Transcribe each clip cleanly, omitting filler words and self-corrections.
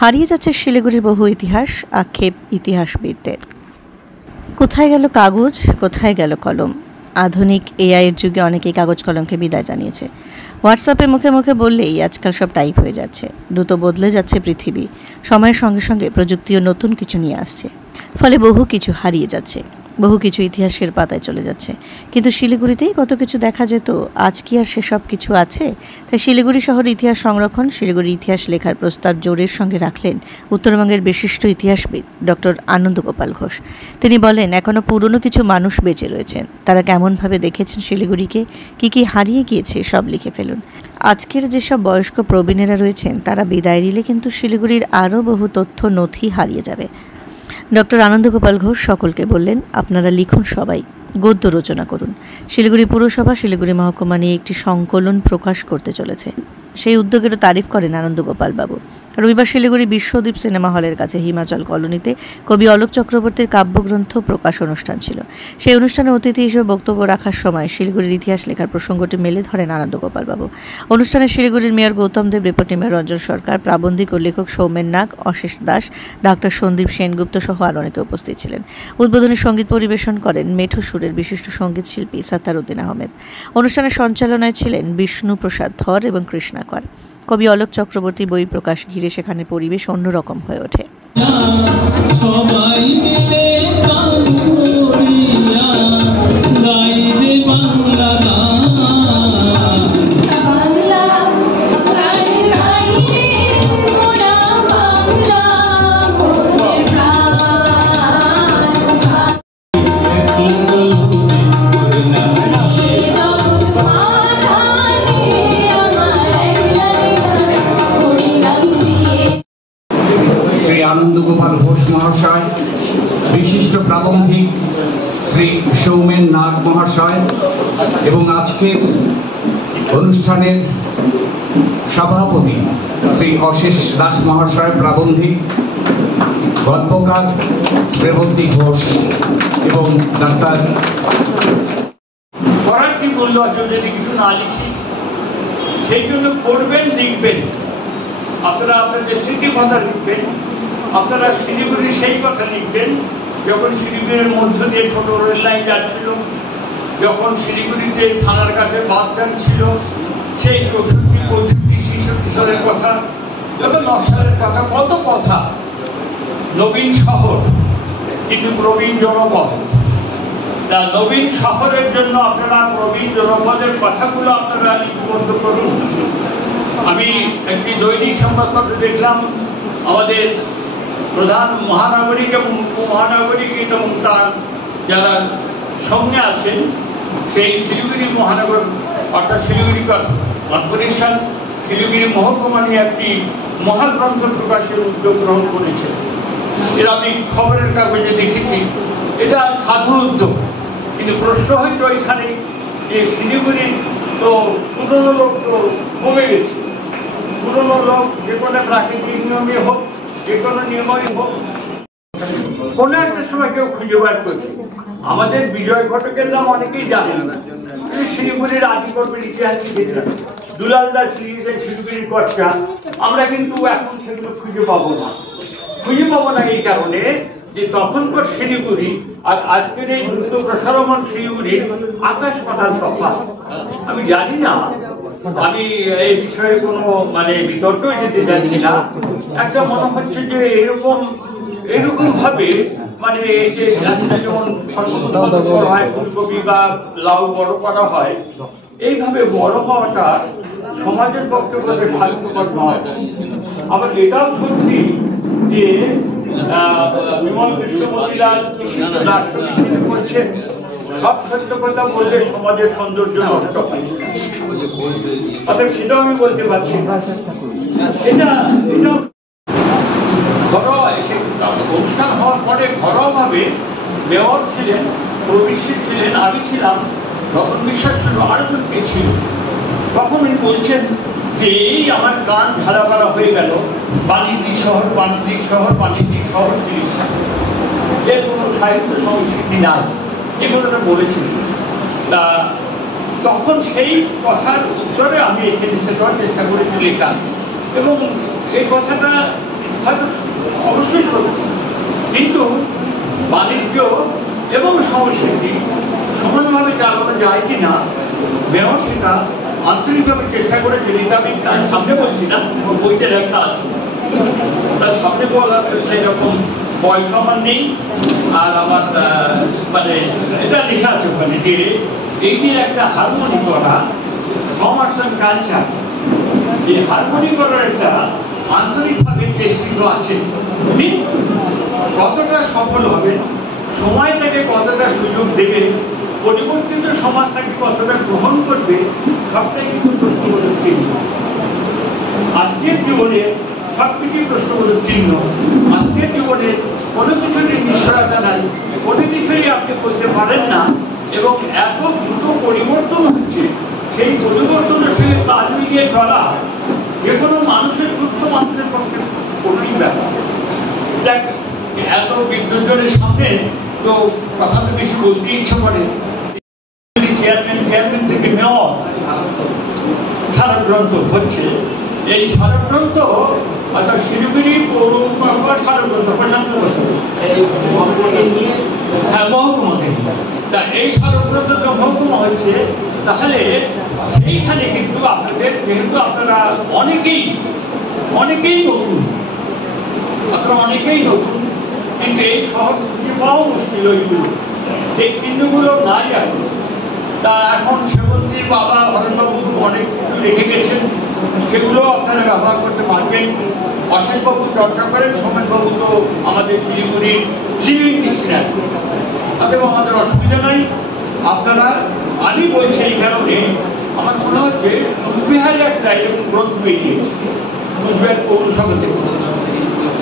হারিয়ে যাচ্ছে শিলিগুড়ির বহু ইতিহাস, আক্ষেপ ইতিহাসবিদদের। কোথায় গেল কাগজ, কোথায় গেল কলম? আধুনিক এআইয়ের যুগে অনেকেই কাগজ কলমকে বিদায় জানিয়েছে। হোয়াটসঅ্যাপে মুখে মুখে বললেই আজকাল সব টাইপ হয়ে যাচ্ছে। দ্রুত বদলে যাচ্ছে পৃথিবী, সময়ের সঙ্গে সঙ্গে প্রযুক্তিও নতুন কিছু নিয়ে আসছে। ফলে বহু কিছু হারিয়ে যাচ্ছে, বহু কিছু ইতিহাসের পাতায় চলে যাচ্ছে। কিন্তু শিলিগুড়িতেই কত কিছু দেখা যেত, আজ কি আর সেসব কিছু আছে? তাই শিলিগুড়ি শহর ইতিহাস সংরক্ষণ, শিলিগুড়ি ইতিহাস লেখার প্রস্তাব জোরের সঙ্গে রাখলেন উত্তরবঙ্গের বিশিষ্ট ইতিহাসবিদ ডক্টর আনন্দগোপাল ঘোষ। তিনি বলেন, এখনও পুরনো কিছু মানুষ বেঁচে রয়েছেন, তারা কেমনভাবে দেখেছেন শিলিগুড়িকে, কি হারিয়ে গিয়েছে সব লিখে ফেলুন। আজকের যেসব বয়স্ক প্রবীণেরা রয়েছেন তারা বিদায় নিলে কিন্তু শিলিগুড়ির আরও বহু তথ্য নথি হারিয়ে যাবে। ডক্টর আনন্দগোপাল ঘোষ সকলকে বললেন, আপনারা লিখুন, সবাই গদ্য রচনা করুন। শিলিগুড়ি পুরসভা শিলিগুড়ি মহকুমা নিয়ে একটি সংকলন প্রকাশ করতে চলেছে। সেই উদ্যোগেরও তারিফ করেন আনন্দগোপাল বাবু। রবিবার শিলিগুড়ি বিশ্বদ্বীপ সিনেমা হলের কাছে হিমাচল কলোনিতে কবি অলোক চক্রবর্তীর কাব্যগ্রন্থ প্রকাশ অনুষ্ঠান ছিল। সেই অনুষ্ঠানে অতিথি হিসেবে বক্তব্য রাখার সময় শিলিগুড়ির ইতিহাস লেখার প্রসঙ্গটি মেলে ধরেন আনন্দগোপাল বাবু। অনুষ্ঠানে শিলিগুড়ির মেয়র গৌতম দেব, ডেপুটি মেয়র রঞ্জন সরকার, প্রাবন্ধিক ও লেখক সৌমেন নাগ, অশেষ দাস, ডাক্তার সন্দীপ সেনগুপ্ত সহ আরও অনেকে উপস্থিত ছিলেন। উদ্বোধনী সঙ্গীত পরিবেশন করেন মেঠো সুরের বিশিষ্ট সঙ্গীত শিল্পী সাত্তার উদ্দিন আহমেদ। অনুষ্ঠানের সঞ্চালনায় ছিলেন বিষ্ণু প্রসাদ ধর এবং কৃষ্ণা কর। কবি অলোক চক্রবর্তী বই প্রকাশ ঘিরে সেখানে পরিবেশ অন্যরকম হয়ে ওঠে। আনন্দগোপাল ঘোষ মহাশয়, বিশিষ্ট প্রাবন্ধিক শ্রী সৌমেন নাগ মহাশয় এবং আজকের অনুষ্ঠানের সভাপতি শ্রী অশেষ দাস মহাশয়, প্রাবন্ধিক, গল্পকার শ্রেবন্তী ঘোষ এবং ডাক্তার। পড়ার কি বললো, যদি কিছু না লিখি, সেই জন্য পড়বেন, লিখবেন। আপনারা আপনাদের স্মৃতি কথা লিখবেন, আপনারা শিলিগুড়ির সেই কথা লিখবেন যখন শিলিগুড়ির মধ্য দিয়ে ছোট রেল লাইন যাচ্ছিল, যখন শিলিগুড়িতে থানার কাছে বাগদান ছিল, সেই 64-65 কিশোরের কথা, যত নকশালের কথা, কত কথা। নবীন শহর কিন্তু প্রবীণ জনপদ। তা নবীন শহরের জন্য আপনারা প্রবীণ জনপদের কথাগুলো আপনারা লিপিবদ্ধ করুন। আমি একটি দৈনিক সংবাদপত্র দেখলাম, আমাদের প্রধান মহানগরিক এবং উপমহানগরিক এবং তার যারা সঙ্গে আছেন, সেই শিলিগুড়ি মহানগর অর্থাৎ শিলিগুড়ি কর্পোরেশন শিলিগুড়ি মহকুমা নিয়ে একটি মহাগ্রন্থ প্রকাশের উদ্যোগ গ্রহণ করেছে। এরা আমি খবরের কাগজে দেখেছি, এটা সাধু উদ্যোগ। কিন্তু প্রশ্ন হয়তো এখানে যে শিলিগুড়ির তো পুরনো লোক তো কমে গেছে। পুরনো লোক যে কোনো প্রাকৃতিক নিয়মে হোক, যে কোনো নিয়মই হোক, কোনো একটা সময় কেউ খুঁজে বার করছে। আমাদের বিজয় ঘটকের নাম অনেকেই জানেন না, শিলিগুড়ির আদিকর্মের ইতিহাস লিখেছিলেন, দুলাল দাস লিখেছেন শিলিগুড়ির কর্তা। আমরা কিন্তু এখন সেগুলো খুঁজে পাবো না। এই কারণে যে তখনকার শিলিগুড়ি আর আজকের এই দ্রুত প্রসারমান শিলিগুড়ির আকাশ পাতাল তফাৎ। আমি জানি না, আমি এই বিষয়ে কোনো বিতর্ক যেতে যাচ্ছি না। একটা মনে হচ্ছে যে এরকম ভাবে এই যে যেমন হয় ফুলকপি বা লাউ বড় করা হয়, এইভাবে বড় হওয়াটা সমাজের পক্ষে বলতে ভাগ্যকর নয়। আবার এটাও সত্যি যে বিমল কৃষ্ণমতিলাল রাষ্ট্রবিজ্ঞানী বলছেন, সব সত্য কথা বললে সমাজের সৌন্দর্য নষ্ট হয়। অতএব সেটাও আমি বলতে পারছি। এটা অনুষ্ঠান হওয়ার পরে ঘরোয়াভাবে মেয়র ছিলেন, প্রবিশ্বিক ছিলেন, আমি ছিলাম, রতন বিশ্বাস ছিল, আরো কে ছিল। তখন উনি বলছেন যে এই আমার গান ঝালাপালা হয়ে গেল, বাণিজ্যিক শহর, বাণিজ্যিক শহর, বাণিজ্যিক শহর, এর কোনো সাহিত্য সংস্কৃতি নাই, এগুলো বলেছিলেন। তা তখন সেই কথার উত্তরে আমি এখানে সেটার চেষ্টা করেছি লেখা, এবং এই কথাটা হয়তো অবশ্যই সত্যি, কিন্তু বাণিজ্য এবং সংস্কৃতি সমানভাবে চালানো যায় কিনা মেয়র সেটা আন্তরিকভাবে চেষ্টা করেছে। এটা আমি তার সামনে বলছি না, বইতে লেখা আছে, তার সামনে বলা সেরকম বয়স আমার নেই। আর আমার মানে এটা লেখা আছে ওখানে যে এইটি একটা হারমোনি করা কমার্স অ্যান্ড কালচার, এই হারমোনি করার একটা আন্তরিকভাবে চেষ্টা আছে, কিন্তু কতটা সফল হবে, সময় থেকে কতটা সুযোগ দেবে, পরিবর্তিত সমাজ তাকে কতটা গ্রহণ করবে, সবটাই কিন্তু প্রশ্নবোধক চিহ্ন। আজকের জীবনে সবকিছুই প্রশ্নবোধক চিহ্ন। আজকের জীবনে কোনো কিছুরই নিশ্চয়তা নাই, কোনো কিছুই আপনি বলতে পারেন না, এবং এত দ্রুত পরিবর্তন হচ্ছে, সেই পরিবর্তনের সঙ্গে তাল মিলিয়ে চলা যে কোনো মানুষের সুস্থ মানুষের পক্ষে কঠিন ব্যাপার। দেখ, এত বিদ্যুৎজনের সামনে তো কথা তো বেশি বলতে ইচ্ছে করে। চেয়ারম্যান থেকে মেয়র স্মারকগ্রন্থ হচ্ছে, এই স্মারকগ্রন্থ অর্থাৎ শিলিগুড়ি পৌরসভার স্মারকগ্রন্থ প্রশান্ত হ্যাঁ মহকুমাকে, তা এই স্মারকগ্রন্থ মহকুমা হচ্ছে, তাহলে সেইখানে কিন্তু আপনাদের যেহেতু আপনারা অনেকেই নতুন, আপনারা অনেকেই নতুন, কিন্তু এই শহর পাওয়া মুশকিল, ওইগুলো সেই চিহ্নগুলো নাই আছে। তা এখন সেবন্তীর বাবা হরেনবাবু অনেক কিছু রেখে গেছেন, সেগুলো আপনারা ব্যবহার করতে পারবেন। অশেষবাবু চর্চা করেন, সোমেনবাবু তো আমাদের শিলিগুড়ির লিভিং ডিকশনারি, তাতেও আমাদের অসুবিধা নাই। আপনারা, আমি বলছি এই কারণে আমার মনে হচ্ছে কুচবিহারে একটা এরকম গ্রন্থ বেরিয়েছে, কুচবিহার পৌরসভা থেকে,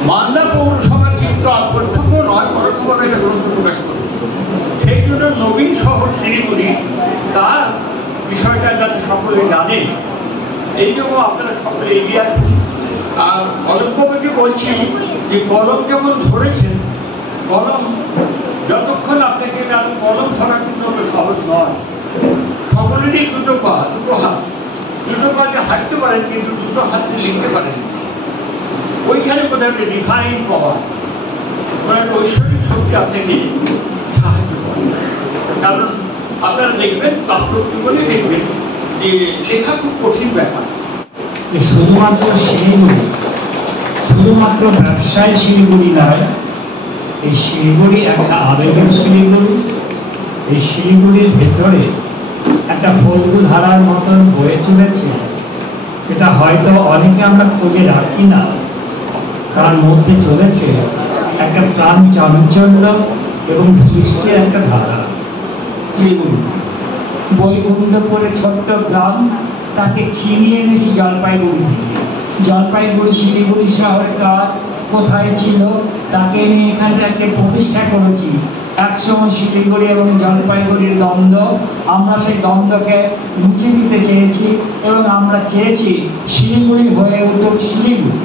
মালদা পৌরসভার কিন্তু প্রত্যক্ষ নয় পরোক্ষভাবে একটা গ্রন্থ প্রকাশ করেছে। সেই জন্য নবীন শহর শিলিগুড়ি তার বিষয়টা যাতে সকলে জানে, এই জন্য আপনারা সকলে এগিয়ে আসবেন। আর কলমকে বলছি যে কলম যেমন ধরেছেন, কলম যতক্ষণ আপনাকে কলম ধরা কিন্তু সহজ নয়। সকলেরই দুটো পা, দুটো হাত, দুটো পাতে হাঁটতে পারেন, কিন্তু দুটো হাতে লিখতে পারেন। ওইখানে কোথাও একটা ডিফাইন পাওয়া, একটা ঐশ্বরিক শক্তি আপনাকে সাহায্য করে। কারণ আপনারা দেখবেন, বাস্তবজীবনে দেখবেন যে লেখা খুব কঠিন ব্যাপার। শুধুমাত্র শিলিগুড়ি, শুধুমাত্র ব্যবসায় শিলিগুড়ি নয়, এই শিলিগুড়ি একটা আবেগের শিলিগুড়ি। এই শিলিগুড়ির ভেতরে একটা ফল্গু ধারার মতন বয়ে চলেছে, এটা হয়তো অনেকে আমরা খুঁজে রাখি না। তার মধ্যে চলেছে একটা প্রাণ চাঞ্চল্য এবং সৃষ্টির একটা ধারা। শিলিগুড়ি বৈকুণ্ঠপুরে ছোট্ট গ্রাম, তাকে ছিনিয়ে এনেছি জলপাইগুড়ি থেকে। জলপাইগুড়ি শিলিগুড়ি শহরটা কোথায় ছিল, তাকে নিয়ে এখানটাকে প্রতিষ্ঠা করেছি। একসময় শিলিগুড়ি এবং জলপাইগুড়ির দ্বন্দ্ব, আমরা সেই দ্বন্দ্বকে মুছে দিতে চেয়েছি, এবং আমরা চেয়েছি শিলিগুড়ি হয়ে উঠুক শিলিগুড়ি,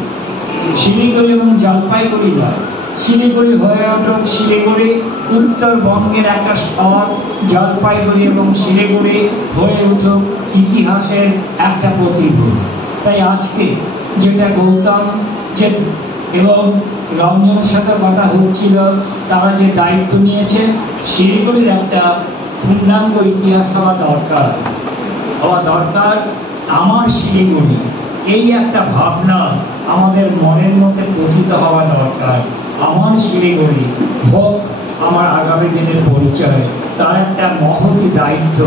শিলিগুড়ি এবং জলপাইগুড়ি নয়, শিলিগুড়ি হয়ে উঠুক শিলিগুড়ি উত্তরবঙ্গের একটা শহর, জলপাইগুড়ি এবং শিলিগুড়ি হয়ে উঠুক ইতিহাসের একটা প্রতিরূপ। তাই আজকে যেটা গৌতম যে এবং রঞ্জনের সাথে কথা হচ্ছিল, তারা যে দায়িত্ব নিয়েছে, শিলিগুড়ির একটা পূর্ণাঙ্গ ইতিহাস হওয়া দরকার। আমার শিলিগুড়ি, এই একটা ভাবনা আমাদের মনের মধ্যে প্রকৃত হওয়া দরকার। আমার শিলিগুড়ি হোক আমার আগামী দিনের পরিচয়, তার একটা মহতি দায়িত্ব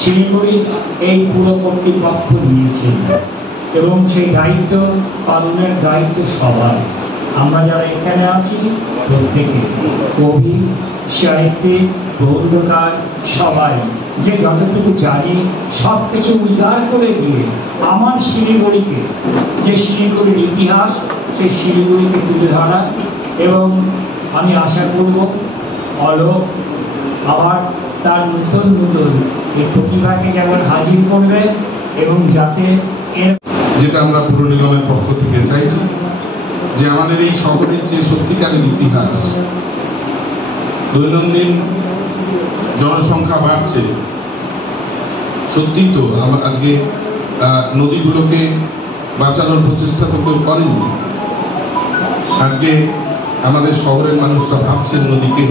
শিলিগুড়ি এই পুরো কর্তৃপক্ষ নিয়েছে, এবং সেই দায়িত্ব পালনের দায়িত্ব সবার। আমরা যারা এখানে আছি প্রত্যেকে কবি, সাহিত্যিক, গ্রন্থকার, সবাই যে যতটুকু জানি সব কিছু উজাড় করে দিয়ে আমার শিলিগুড়িকে, যে শিলিগুড়ির ইতিহাস, সেই শিলিগুড়িকে তুলে ধরা। এবং আমি আশা করব অলোক আবার তার নতুন এই প্রতিভাকে যেমন হাজির করবে, এবং যাতে এর যেটা আমরা পুর নিগমের পক্ষ থেকে চাইছি যে আমাদের এই শহরের যে সত্যিকারের ইতিহাস, দৈনন্দিন জনসংখ্যা বাড়ছে, সত্যি তো আজকে নদীগুলোকে বাঁচানোর প্রচেষ্টা তো কেউ করেনি, আজকে আমাদের শহরের মানুষরা ভাবছেন নদীকে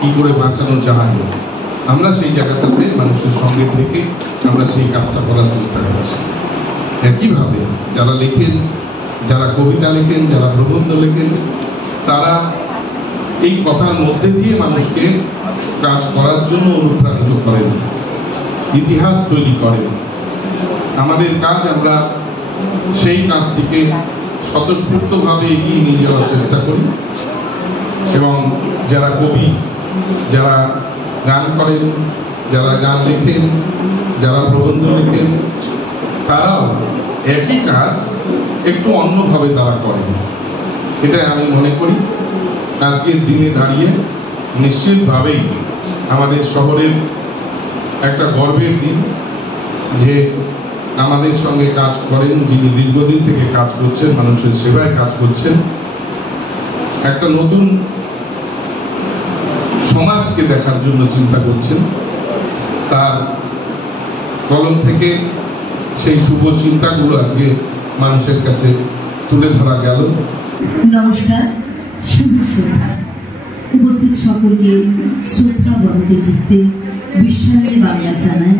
কি করে বাঁচানো যায়। আমরা সেই জায়গাটাতে মানুষের সঙ্গে থেকে আমরা সেই কাজটা করার চেষ্টা করছি। একইভাবে যারা লেখেন, যারা কবিতা লেখেন, যারা প্রবন্ধ লেখেন, তারা এই কথার মধ্যে দিয়ে মানুষকে কাজ করার জন্য অনুপ্রাণিত করেন, ইতিহাস তৈরি করেন। আমাদের কাজ, আমরা সেই কাজটিকে স্বতঃস্ফূর্তভাবে এগিয়ে নিয়ে যাওয়ার চেষ্টা করি। এবং যারা কবি, যারা গান করেন, যারা গান লেখেন, যারা প্রবন্ধ লেখেন, তারাও একই কাজ একটু অন্যভাবে তারা করেন। এটা আমি মনে করি আজকের দিনে দাঁড়িয়ে নিশ্চিতভাবেই আমাদের শহরের একটা গর্বের দিন যে আমাদের সঙ্গে কাজ করেন যিনি দীর্ঘদিন থেকে কাজ করছেন, মানুষের সেবায় কাজ করছেন, একটা নতুন সমাজকে দেখার জন্য চিন্তা করছেন। তার কলম থেকে সেই শুভ চিন্তাগুলো আজকে মানুষের কাছে তুলে ধরা গেল। নমস্কার, শুভ সন্ধ্যা। উপস্থিত সকলকে শ্রদ্ধা বরতে চিত্তে বিশ্বায়নের বাংলা জানায়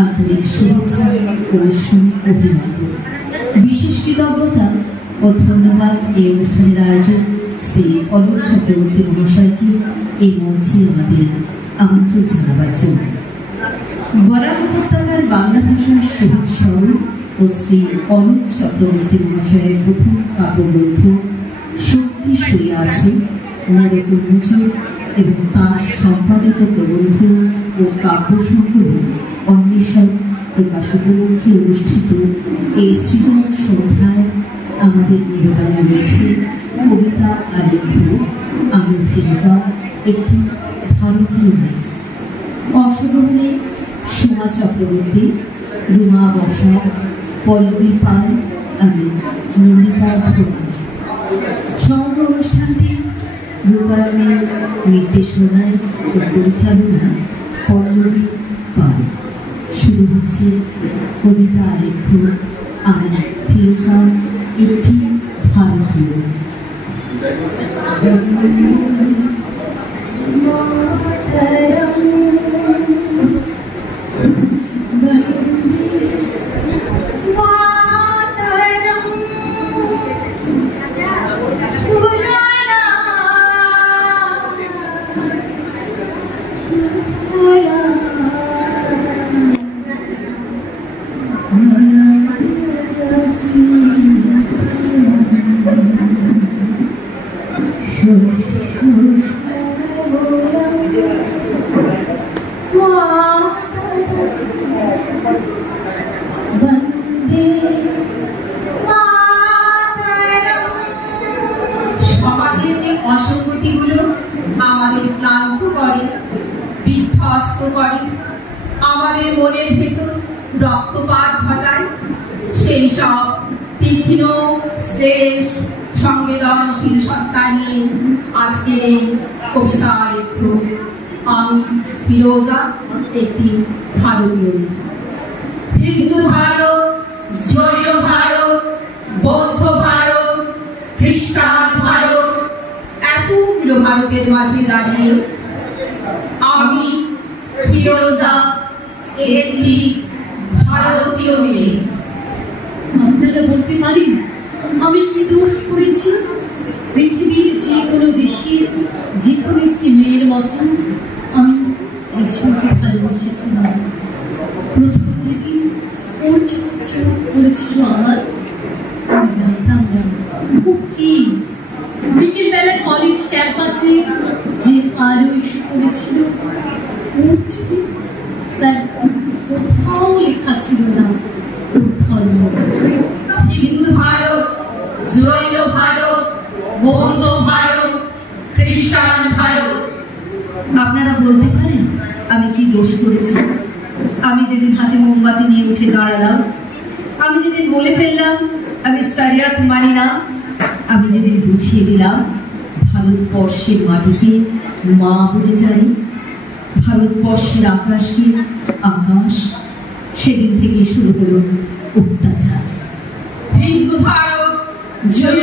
আন্তরিক শুভেচ্ছা ও অভিনন্দন। বিশেষ কৃতজ্ঞতা ও ধন্যবাদ এই অনুষ্ঠানের আয়োজক শ্রী অলোক চক্রবর্তী মহাশয়কে এই মঞ্চে আমাদের আমন্ত্রণ জানাবার জন্য। বরাক উপত্যকার বাংলা ভাষার সবুজ স্বরূপ ও শ্রী অলোক চক্রবর্তী মহাশয়ের প্রথম কাব্যগ্রন্থ শক্তি শুয়ে আছে মেরক উন্মোচন এবং তার সম্পাদিত প্রবন্ধ ও কাব্য সংকলন অন্বেষণ প্রকাশ উপলক্ষে অনুষ্ঠিত এই সৃজন সন্ধ্যায় আমাদের নিবেদনে রয়েছে কবিতা আলেখ্য আমি ফিরোজা, একটি ভারতীয় মেয়ে। অংশগ্রহণে সোমা চক্রবর্তী, রুমা বসাক, পল্লবী পাল, আমি নন্দিতা ধর্মী। সমগ্র অনুষ্ঠানটি রূপায়ণের নির্দেশনায় ও পরিচালনায় পল্লবী পাল। শুরু হচ্ছে কবিতা আলেখ্য আমি ফিরোজা, একটি ভারতীয়। সমাজের যে অসঙ্গতিগুলো আমাদের ক্লান্ত করে, বিধ্বস্ত করে, আমাদের মনের ভেতর রক্তপাত ঘটায়, সেই সব তীক্ষ্ণ শ্লেষ সংবেদনশীল সত্তা নিয়ে আজকে এই কবিতা আলেখ্য আমি ফিরোজা, একটি ভারতীয়। হিন্দু ভারত, জৈন ভারত, বৌদ্ধ ভারত, খ্রিস্টান ভারত, এতগুলো ভারতের মাঝে দাঁড়িয়ে আমি ফিরোজা, একটি ভারতীয় মেয়ে। আপনারা বলতে পারেন আমি কি দোষ করেছি? পৃথিবীর যে কোনো দেশের যে কোনো একটি মেয়ের মতো আমি একজনকে ভালোবেসেছিলাম। প্রথম যেদিন ওর চোখ করেছিল আমার, আমি জানতাম না ও কি। বিকেলবেলা কলেজ ক্যাম্পাসে যে আলো এসে পড়েছিল, ওর ছবি তার কোথাও লেখা ছিল না ওর ধর্ম। হিন্দু ভারত, জৈন ভারত, বৌদ্ধ ভারত, খ্রিস্টান ভারত। আপনারা বলতে পারেন আমি কি দোষ করেছি? আমি যেদিন হাতে মোমবাতি নিয়ে উঠে দাঁড়ালাম, আমি যেদিন বলে ফেললাম আমি শরিয়ত মানি না, আমি যেদিন বুঝিয়ে দিলাম ভারতবর্ষের মাটিকে মা বলে জানি, ভারতবর্ষের আকাশকে আকাশ, সেদিন থেকে শুরু হলো অত্যাচার। হিন্দু ভারত, জৈন